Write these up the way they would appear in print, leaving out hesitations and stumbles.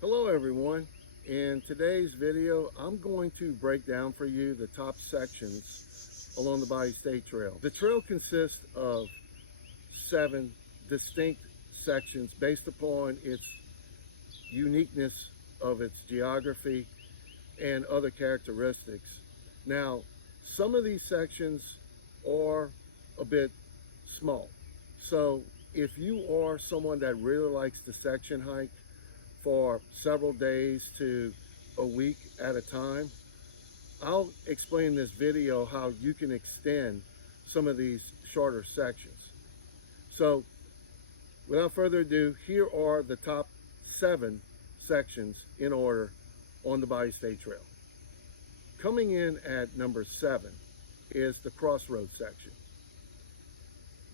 Hello everyone. In today's video, I'm going to break down for you the top sections along the Bayou State Trail. The trail consists of 7 distinct sections based upon its uniqueness of its geography and other characteristics. Now, some of these sections are a bit small. So if you are someone that really likes to section hike for several days to a week at a time, I'll explain in this video how you can extend some of these shorter sections. So without further ado, here are the top 7 sections in order on the Bayou State Trail. Coming in at number 7 is the Crossroads section.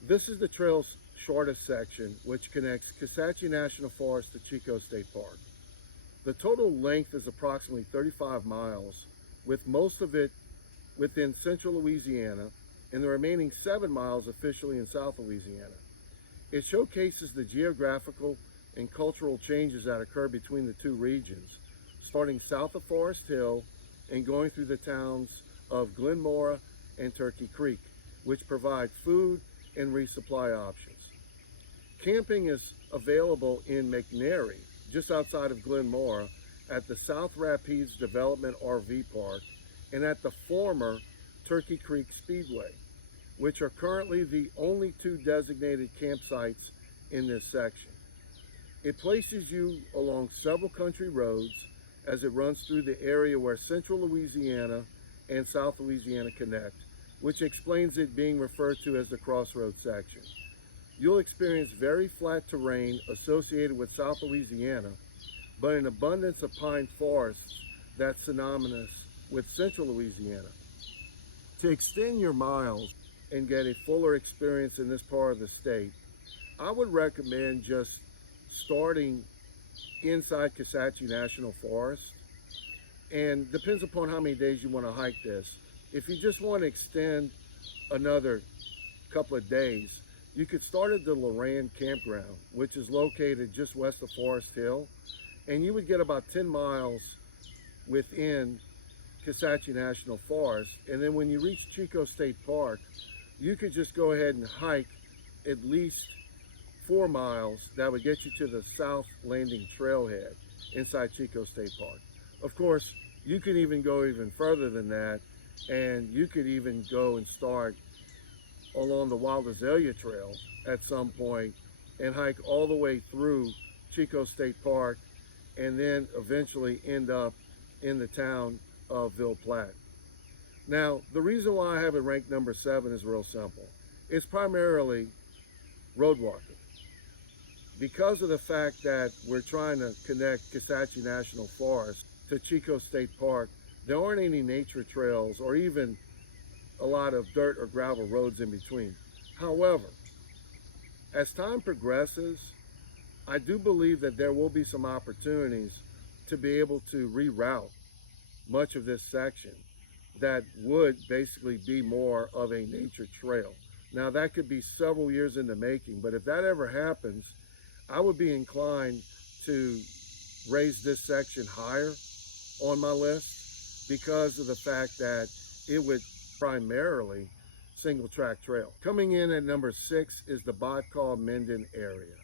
This is the trail's shortest section, which connects Kisatchie National Forest to Chico State Park. The total length is approximately 35 miles, with most of it within central Louisiana and the remaining 7 miles officially in South Louisiana. It showcases the geographical and cultural changes that occur between the two regions, starting south of Forest Hill and going through the towns of Glenmora and Turkey Creek, which provide food and resupply options. Camping is available in McNary, just outside of Glenmora, at the South Rapids Development RV Park, and at the former Turkey Creek Speedway, which are currently the only 2 designated campsites in this section. It places you along several country roads as it runs through the area where central Louisiana and South Louisiana connect, which explains it being referred to as the Crossroads section. You'll experience very flat terrain associated with South Louisiana, but an abundance of pine forests that's synonymous with Central Louisiana. To extend your miles and get a fuller experience in this part of the state, I would recommend just starting inside Kisatchie National Forest, and depends upon how many days you want to hike this. If you just want to extend another couple of days, you could start at the Loran Campground, which is located just west of Forest Hill, and you would get about 10 miles within Kisatchie National Forest. And then when you reach Chico State Park, you could just go ahead and hike at least 4 miles. That would get you to the South Landing Trailhead inside Chico State Park. Of course, you can even go even further than that, and you could even go and start along the Wild Azalea Trail at some point and hike all the way through Chico State Park, and then eventually end up in the town of Ville Platte. Now, the reason why I have it ranked number 7 is real simple. It's primarily road walking. Because of the fact that we're trying to connect Kisatchie National Forest to Chico State Park, there aren't any nature trails or even a lot of dirt or gravel roads in between. However, as time progresses, I do believe that there will be some opportunities to be able to reroute much of this section that would basically be more of a nature trail. Now, that could be several years in the making, but if that ever happens, I would be inclined to raise this section higher on my list because of the fact that it would primarily single track trail. Coming in at number 6 is the Bodcaw-Minden area.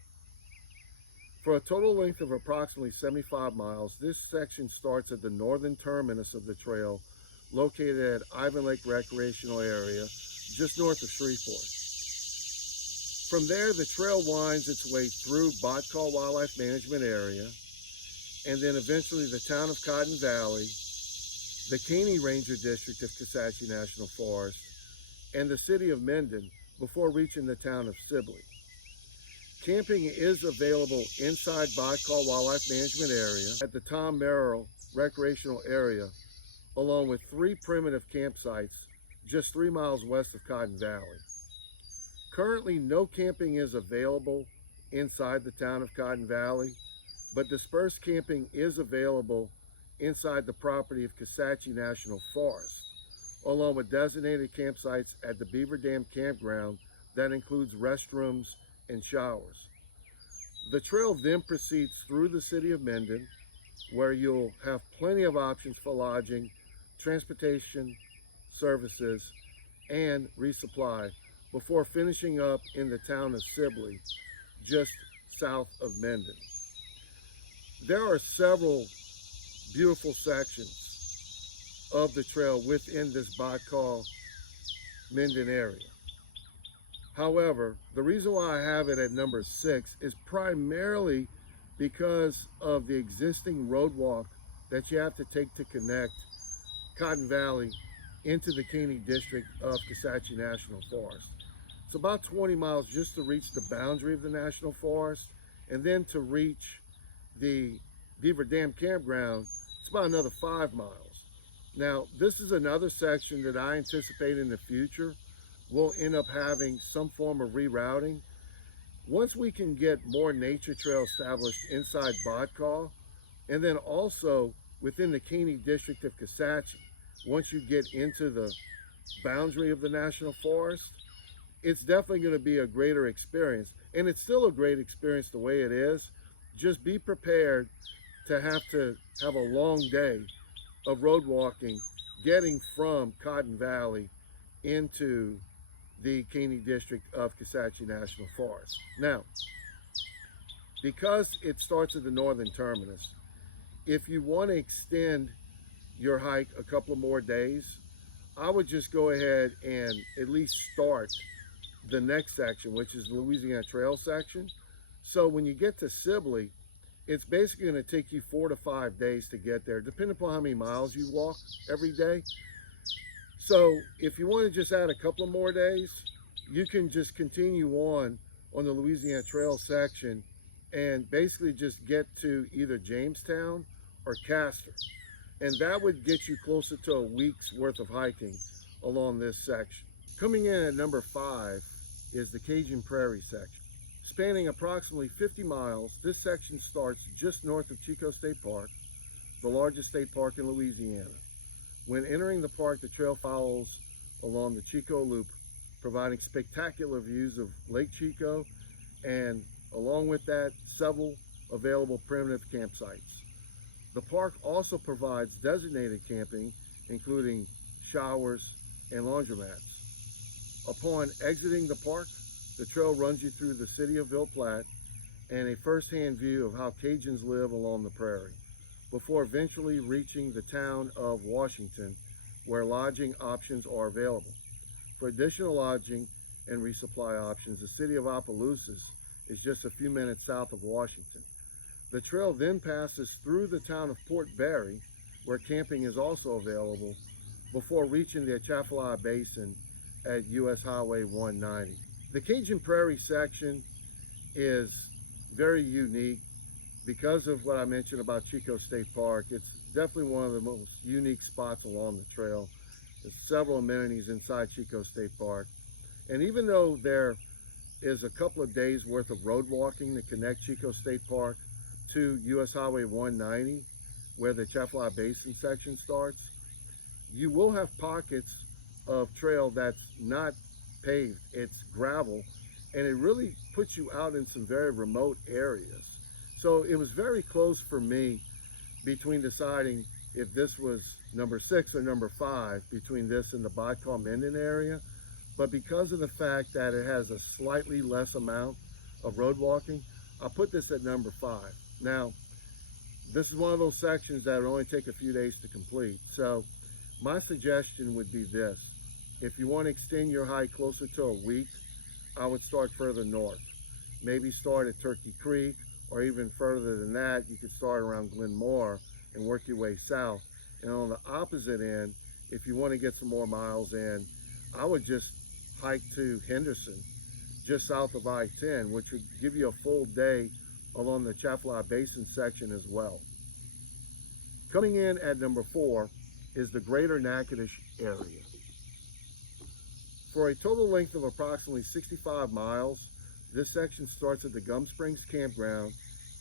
For a total length of approximately 75 miles, this section starts at the northern terminus of the trail, located at Ivan Lake Recreational Area, just north of Shreveport. From there, the trail winds its way through Bodcaw Wildlife Management Area, and then eventually the town of Cotton Valley, the Caney Ranger District of Kisatchie National Forest, and the city of Minden before reaching the town of Sibley. Camping is available inside Bodcaw Wildlife Management Area at the Tom Merrill Recreational Area, along with 3 primitive campsites just 3 miles west of Cotton Valley. Currently, no camping is available inside the town of Cotton Valley, but dispersed camping is available inside the property of Kisatchie National Forest, along with designated campsites at the Beaver Dam Campground that includes restrooms and showers. The trail then proceeds through the city of Minden, where you'll have plenty of options for lodging, transportation services, and resupply before finishing up in the town of Sibley, just south of Menden. There are several beautiful sections of the trail within this Botcall Menden area. However, the reason why I have it at number 6 is primarily because of the existing road walk that you have to take to connect Cotton Valley into the Caney district of Kisatchie National Forest. It's about 20 miles just to reach the boundary of the National Forest, and then to reach the Beaver Dam Campground, it's about another 5 miles. Now, this is another section that I anticipate in the future we'll end up having some form of rerouting. Once we can get more nature trail established inside Botcall, and then also within the Caney district of Kisatchie, once you get into the boundary of the National Forest, it's definitely going to be a greater experience. And it's still a great experience the way it is. Just be prepared to have a long day of road walking, getting from Cotton Valley into the Caney district of Kisatchie National Forest. Now, because it starts at the northern terminus, if you want to extend your hike a couple of more days, I would just go ahead and at least start the next section, which is the Louisiana Trail section. So when you get to Sibley, it's basically going to take you 4 to 5 days to get there, depending upon how many miles you walk every day. So if you want to just add a couple of more days, you can just continue on the Louisiana Trail section and basically just get to either Jamestown or Castor. And that would get you closer to a week's worth of hiking along this section. Coming in at number 5 is the Cajun Prairie section. Spanning approximately 50 miles, this section starts just north of Chico State Park, the largest state park in Louisiana. When entering the park, the trail follows along the Chico Loop, providing spectacular views of Lake Chico, and along with that, several available primitive campsites. The park also provides designated camping, including showers and laundromats. Upon exiting the park, the trail runs you through the city of Ville Platte and a first-hand view of how Cajuns live along the prairie, before eventually reaching the town of Washington, where lodging options are available. For additional lodging and resupply options, the city of Opelousas is just a few minutes south of Washington. The trail then passes through the town of Port Barre, where camping is also available, before reaching the Atchafalaya Basin at US Highway 190. The Cajun Prairie section is very unique because of what I mentioned about Chico State Park. It's definitely one of the most unique spots along the trail. There's several amenities inside Chico State Park. And even though there is a couple of days worth of road walking to connect Chico State Park to US Highway 190, where the Atchafalaya Basin section starts, you will have pockets of trail that's not paved, it's gravel, and it really puts you out in some very remote areas. So it was very close for me between deciding if this was number 6 or number 5, between this and the Botcall-Menden area. But because of the fact that it has a slightly less amount of road walking, I put this at number 5. Now, this is one of those sections that would only take a few days to complete. So my suggestion would be this. If you want to extend your hike closer to a week, I would start further north. Maybe start at Turkey Creek, or even further than that, you could start around Glenmore and work your way south. And on the opposite end, if you want to get some more miles in, I would just hike to Henderson, just south of I-10, which would give you a full day along the Atchafalaya Basin section as well. Coming in at number 4 is the Greater Natchitoches area. For a total length of approximately 65 miles, this section starts at the Gum Springs Campground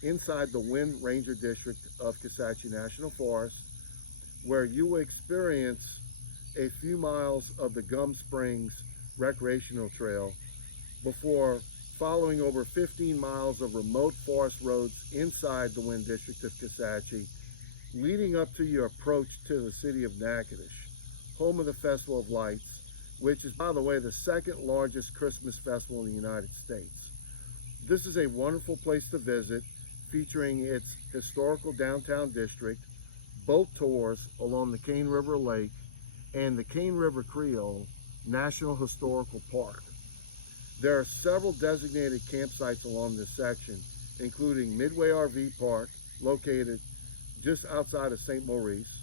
inside the Wind Ranger District of Kisatchie National Forest, where you will experience a few miles of the Gum Springs Recreational Trail before following over 15 miles of remote forest roads inside the Wind District of Kisatchie leading up to your approach to the city of Natchitoches, home of the Festival of Lights, which is, by the way, the second largest Christmas festival in the United States. This is a wonderful place to visit, featuring its historical downtown district, boat tours along the Cane River Lake, and the Cane River Creole National Historical Park. There are several designated campsites along this section, including Midway RV Park, located just outside of St. Maurice,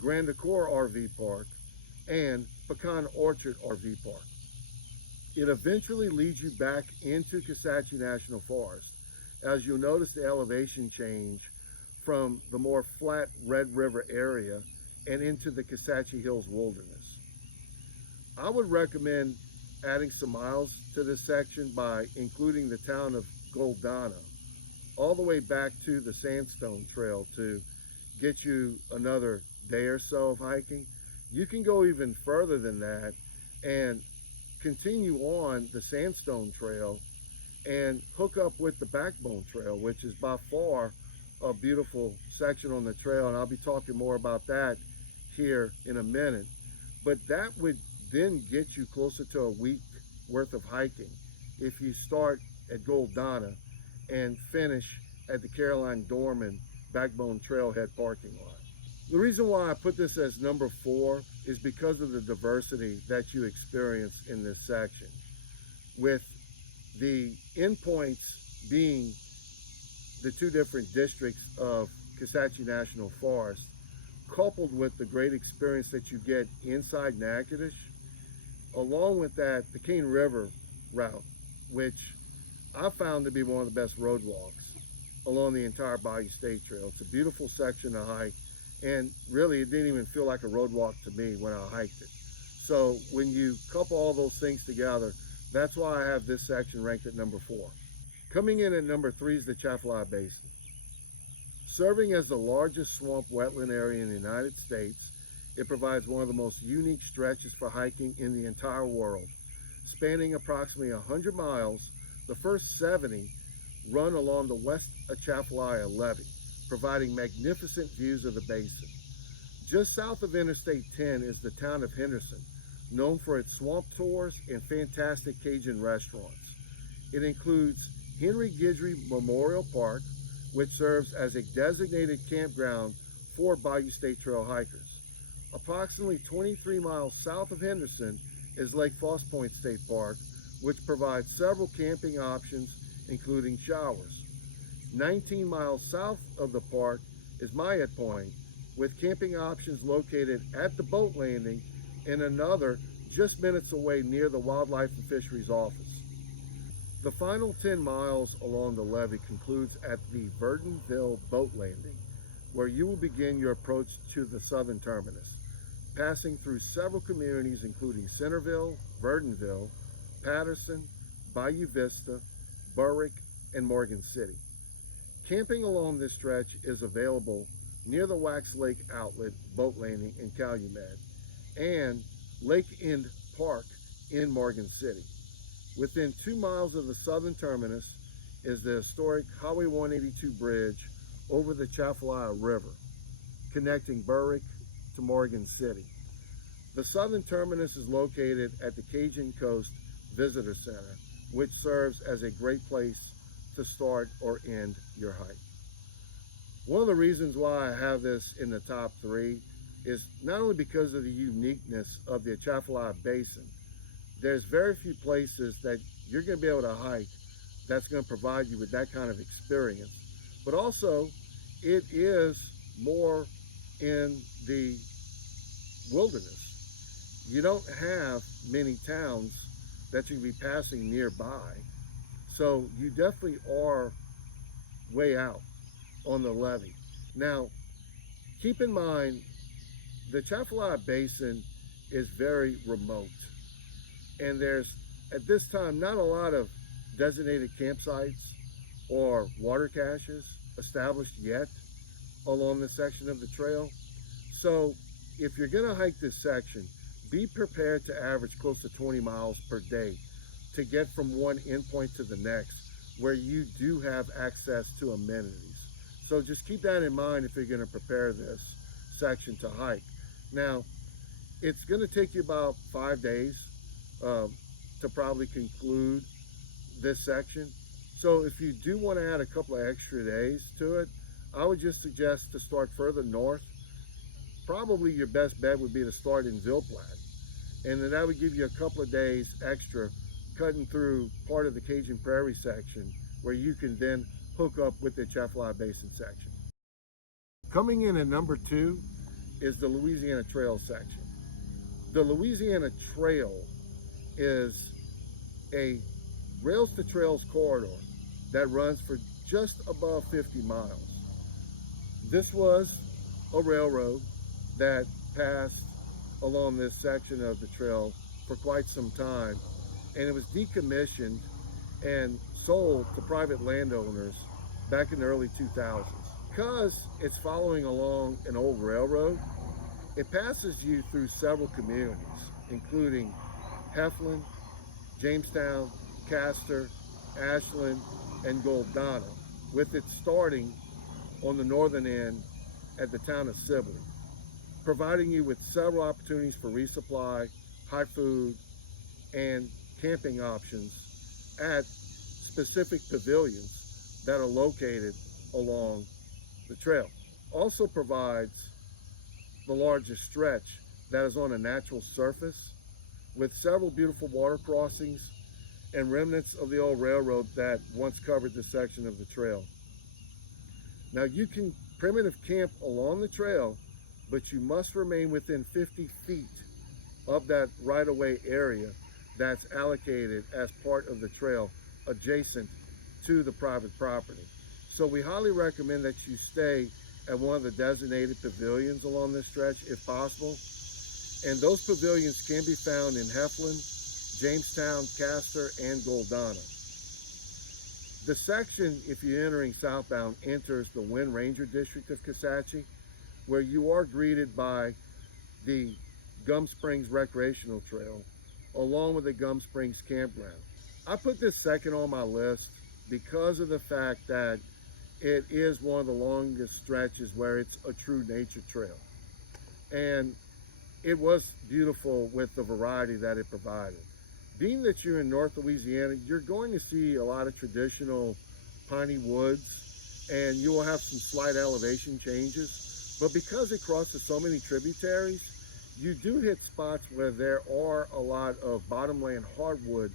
Grand Accor RV Park, and Pecan Orchard RV Park. It eventually leads you back into Kisatchie National Forest, as you'll notice the elevation change from the more flat Red River area and into the Kisatchie Hills Wilderness. I would recommend adding some miles to this section by including the town of Goldana all the way back to the Sandstone Trail to get you another day or so of hiking. You can go even further than that and continue on the Sandstone Trail and hook up with the Backbone Trail, which is by far a beautiful section on the trail, and I'll be talking more about that here in a minute. But that would then get you closer to a week worth of hiking if you start at Goldana and finish at the Caroline Dorman Backbone Trailhead parking lot. The reason why I put this as number 4 is because of the diversity that you experience in this section, with the endpoints being the 2 different districts of Kisatchie National Forest, coupled with the great experience that you get inside Natchitoches. Along with that, the Cane River route, which I found to be one of the best road walks along the entire Bayou State Trail. It's a beautiful section to hike, and really it didn't even feel like a road walk to me when I hiked it. So when you couple all those things together, that's why I have this section ranked at number 4. Coming in at number 3 is the Atchafalaya Basin. Serving as the largest swamp wetland area in the United States, it provides one of the most unique stretches for hiking in the entire world. Spanning approximately 100 miles, the first 70 run along the West Atchafalaya Levee, providing magnificent views of the basin. Just south of Interstate 10 is the town of Henderson, known for its swamp tours and fantastic Cajun restaurants. It includes Henry Guidry Memorial Park, which serves as a designated campground for Bayou State Trail hikers. Approximately 23 miles south of Henderson is Lake Foss Point State Park, which provides several camping options, including showers. 19 miles south of the park is Myatt Point, with camping options located at the boat landing and another just minutes away near the Wildlife and Fisheries Office. The final 10 miles along the levee concludes at the Verdonville boat landing, where you will begin your approach to the southern terminus, passing through several communities including Centerville, Verdonville, Patterson, Bayou Vista, Berwick, and Morgan City. Camping along this stretch is available near the Wax Lake Outlet boat landing in Calumet and Lake End Park in Morgan City. Within 2 miles of the southern terminus is the historic Highway 182 bridge over the Atchafalaya River, connecting Berwick to Morgan City. The southern terminus is located at the Cajun Coast Visitor Center, which serves as a great place to start or end your hike. One of the reasons why I have this in the top 3 is not only because of the uniqueness of the Atchafalaya Basin. There's very few places that you're going to be able to hike that's going to provide you with that kind of experience, but also it is more in the wilderness. You don't have many towns that you can be passing nearby, so you definitely are way out on the levee. Now, keep in mind, the Atchafalaya Basin is very remote, and there's, at this time, not a lot of designated campsites or water caches established yet along this section of the trail. So if you're gonna hike this section, be prepared to average close to 20 miles per day to get from one endpoint to the next, where you do have access to amenities, So just keep that in mind if you're going to prepare this section to hike. Now, it's going to take you about 5 days to probably conclude this section. So if you do want to add a couple of extra days to it, I would just suggest to start further north. Probably your best bet would be to start in Villeplat, and then that would give you a couple of days extra cutting through part of the Cajun Prairie section, where you can then hook up with the Atchafalaya Basin section. Coming in at number 2 is the Louisiana Trail section. The Louisiana Trail is a rails to trails corridor that runs for just above 50 miles. This was a railroad that passed along this section of the trail for quite some time, and it was decommissioned and sold to private landowners back in the early 2000s. Because it's following along an old railroad, it passes you through several communities, including Heflin, Jamestown, Castor, Ashland, and Goldana, with it starting on the northern end at the town of Sibley, providing you with several opportunities for resupply, high food, and camping options at specific pavilions that are located along the trail. Also provides the largest stretch that is on a natural surface with several beautiful water crossings and remnants of the old railroad that once covered this section of the trail. Now, you can primitive camp along the trail, but you must remain within 50 feet of that right-of-way area that's allocated as part of the trail adjacent to the private property. So we highly recommend that you stay at one of the designated pavilions along this stretch if possible. And those pavilions can be found in Heflin, Jamestown, Castor, and Goldana. The section, if you're entering southbound, enters the Wind Ranger District of Kisatchie, where you are greeted by the Gum Springs Recreational Trail, along with the Gum Springs Campground. I put this second on my list because of the fact that it is one of the longest stretches where it's a true nature trail. And it was beautiful with the variety that it provided. Being that you're in North Louisiana, you're going to see a lot of traditional piney woods, and you will have some slight elevation changes. But because it crosses so many tributaries, you do hit spots where there are a lot of bottomland hardwood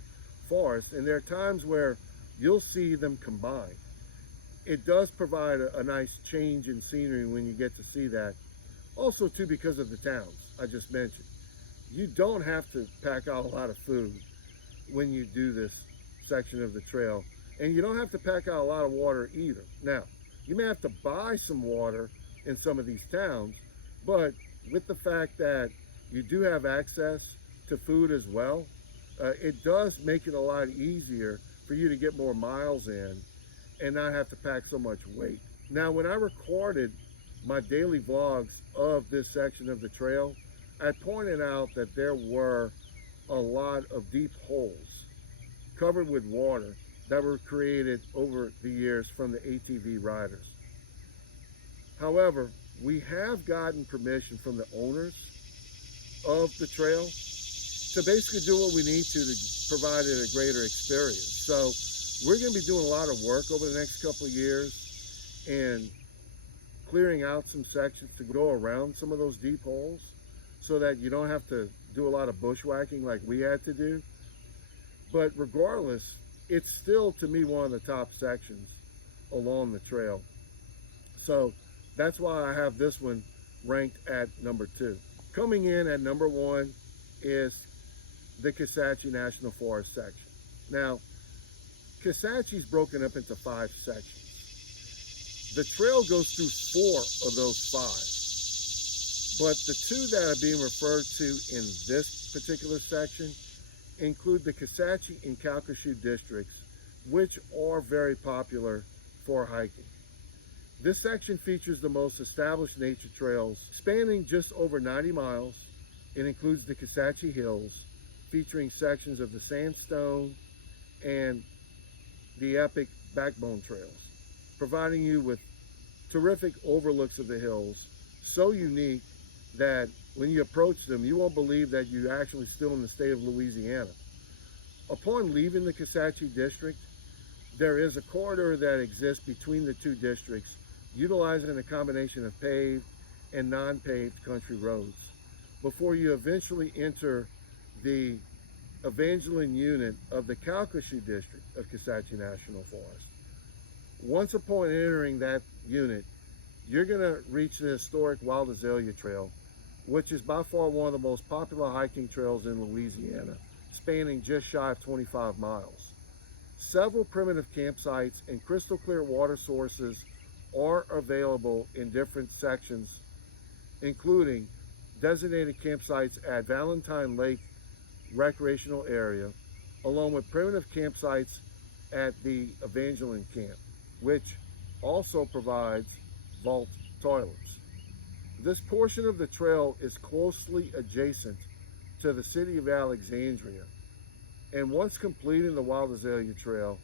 forests, and there are times where you'll see them combine. It does provide a nice change in scenery when you get to see that. Also, too, because of the towns I just mentioned. You don't have to pack out a lot of food when you do this section of the trail, and you don't have to pack out a lot of water either. Now, you may have to buy some water in some of these towns, but with the fact that you do have access to food as well, it does make it a lot easier for you to get more miles in and not have to pack so much weight. Now, when I recorded my daily vlogs of this section of the trail, I pointed out that there were a lot of deep holes covered with water that were created over the years from the ATV riders. However, we have gotten permission from the owners of the trail to basically do what we need to provide it a greater experience. So we're going to be doing a lot of work over the next couple of years and clearing out some sections to go around some of those deep holes so that you don't have to do a lot of bushwhacking like we had to do. But regardless, it's still, to me, one of the top sections along the trail. So that's why I have this one ranked at number 2. Coming in at number 1 is the Kisatchie National Forest section. Now, Kisatchie's broken up into 5 sections. The trail goes through 4 of those 5, but the 2 that are being referred to in this particular section include the Kisatchie and Calcasieu districts, which are very popular for hiking. This section features the most established nature trails, spanning just over 90 miles. It includes the Kisatchie Hills, featuring sections of the Sandstone and the epic Backbone trails, providing you with terrific overlooks of the hills, so unique that when you approach them, you won't believe that you're actually still in the state of Louisiana. Upon leaving the Kisatchie district, there is a corridor that exists between the two districts, utilizing a combination of paved and non-paved country roads, before you eventually enter the Evangeline unit of the Calcasieu district of Kisatchie National Forest. Once upon entering that unit, you're going to reach the historic Wild Azalea Trail, which is by far one of the most popular hiking trails in Louisiana, spanning just shy of 25 miles. Several primitive campsites and crystal clear water sources are available in different sections, including designated campsites at Valentine Lake Recreational Area, along with primitive campsites at the Evangeline Camp, which also provides vault toilets. This portion of the trail is closely adjacent to the city of Alexandria, and once completing the Wild Azalea Trail,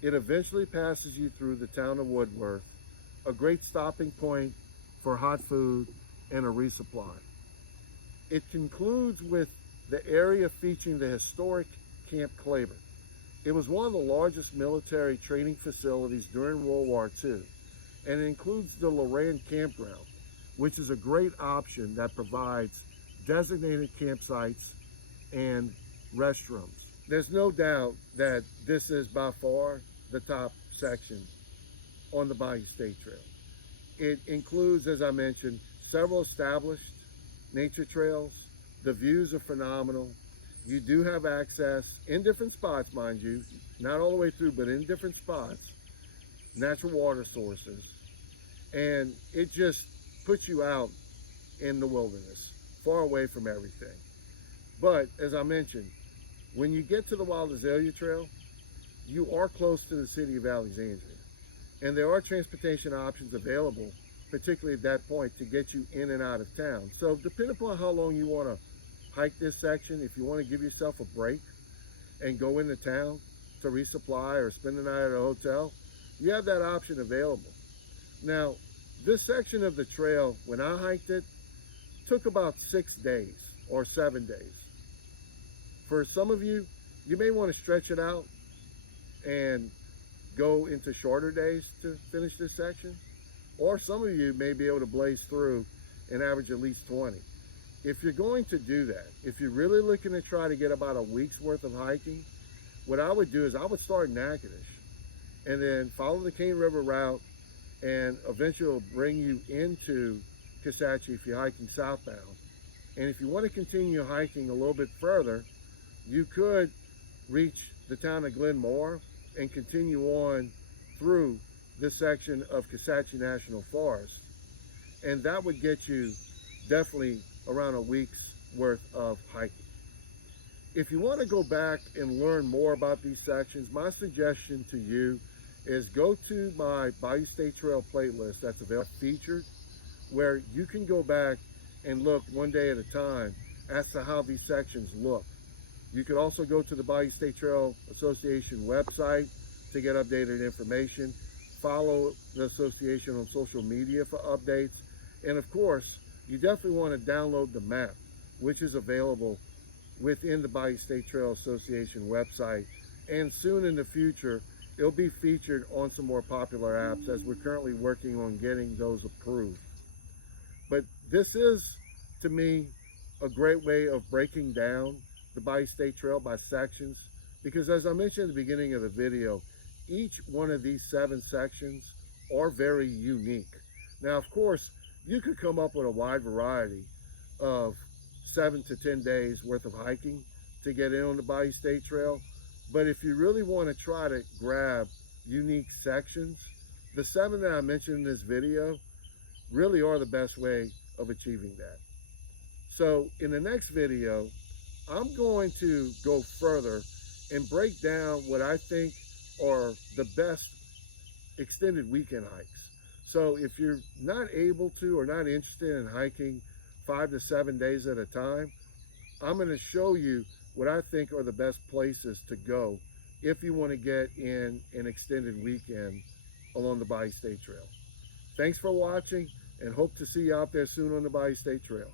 it eventually passes you through the town of Woodworth, a great stopping point for hot food and a resupply. It concludes with the area featuring the historic Camp Claiborne. It was one of the largest military training facilities during World War II, and it includes the Loran Campground, which is a great option that provides designated campsites and restrooms. There's no doubt that this is by far the top section on the Bayou State Trail. It includes, as I mentioned, several established nature trails. The views are phenomenal. You do have access in different spots, mind you, not all the way through, but in different spots, natural water sources. And it just puts you out in the wilderness, far away from everything. But as I mentioned, when you get to the Wild Azalea Trail, you are close to the city of Alexandria. And there are transportation options available, particularly at that point, to get you in and out of town. So depending upon how long you want to hike this section, if you want to give yourself a break and go into town to resupply or spend the night at a hotel, you have that option available. Now, this section of the trail, when I hiked it, took about 6 days or 7 days. For some of you, you may want to stretch it out and go into shorter days to finish this section. Or some of you may be able to blaze through and average at least 20. If you're going to do that, if you're really looking to try to get about a week's worth of hiking, what I would do is I would start in Natchitoches and then follow the Cane River route, and eventually it'll bring you into Kisatchie if you're hiking southbound. And if you want to continue hiking a little bit further, you could reach the town of Glenmore and continue on through this section of Kisatchie National Forest. And that would get you definitely around a week's worth of hiking. If you want to go back and learn more about these sections, my suggestion to you is go to my Bayou State Trail playlist that's available, featured, where you can go back and look one day at a time as to how these sections look. You could also go to the Bayou State Trail Association website to get updated information. Follow the association on social media for updates. And of course, you definitely want to download the map, which is available within the Bayou State Trail Association website. And soon in the future, it'll be featured on some more popular apps, as we're currently working on getting those approved. But this is, to me, a great way of breaking down the Bayou State Trail by sections, because as I mentioned at the beginning of the video, each one of these 7 sections are very unique. Now, of course, you could come up with a wide variety of 7 to 10 days worth of hiking to get in on the Bayou State Trail. But if you really want to try to grab unique sections, the 7 that I mentioned in this video really are the best way of achieving that. So in the next video, I'm going to go further and break down what I think are the best extended weekend hikes. So if you're not able to or not interested in hiking 5 to 7 days at a time, I'm going to show you what I think are the best places to go if you want to get in an extended weekend along the Bayou State Trail. Thanks for watching, and hope to see you out there soon on the Bayou State Trail.